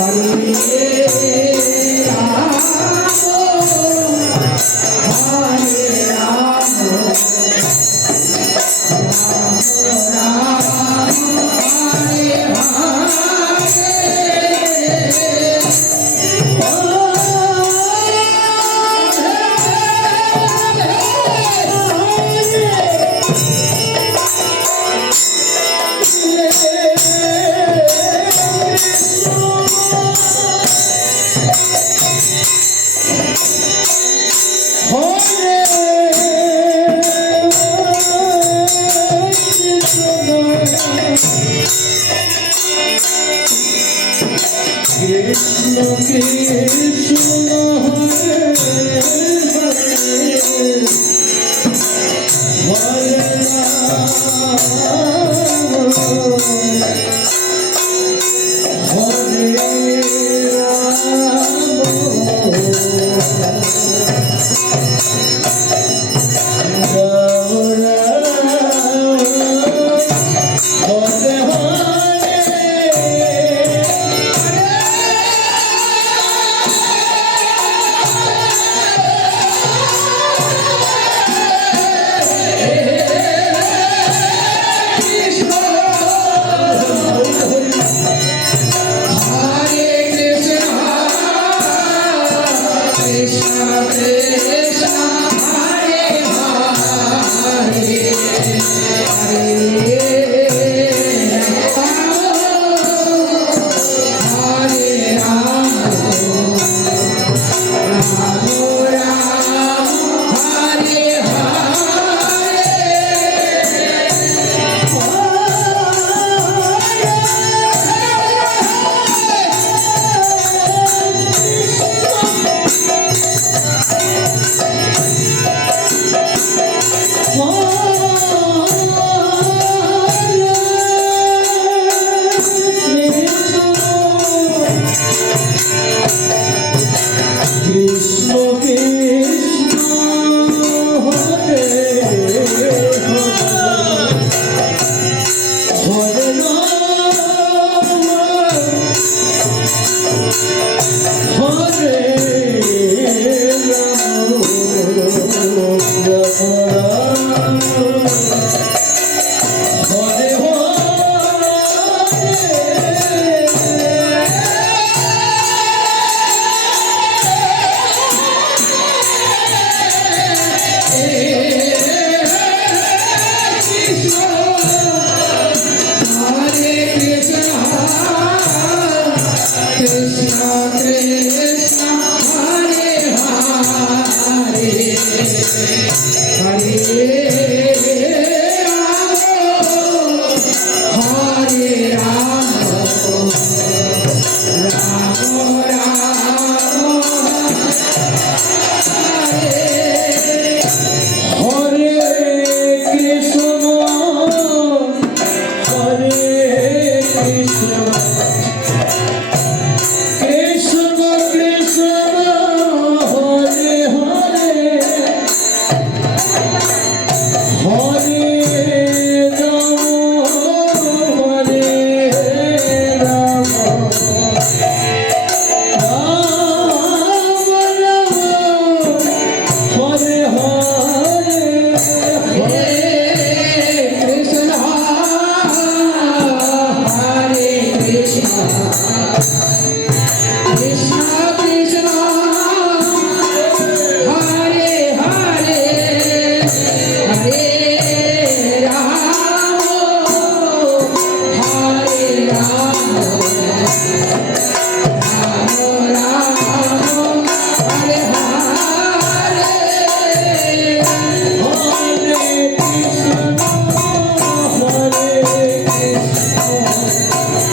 হারিয়ে Krishna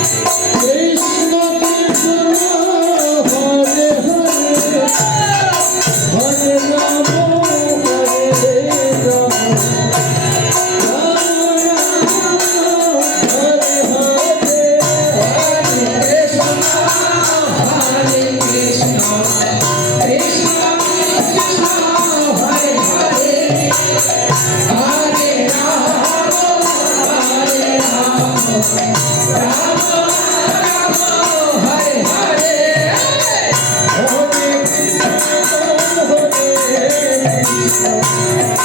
Três Música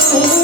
Oh,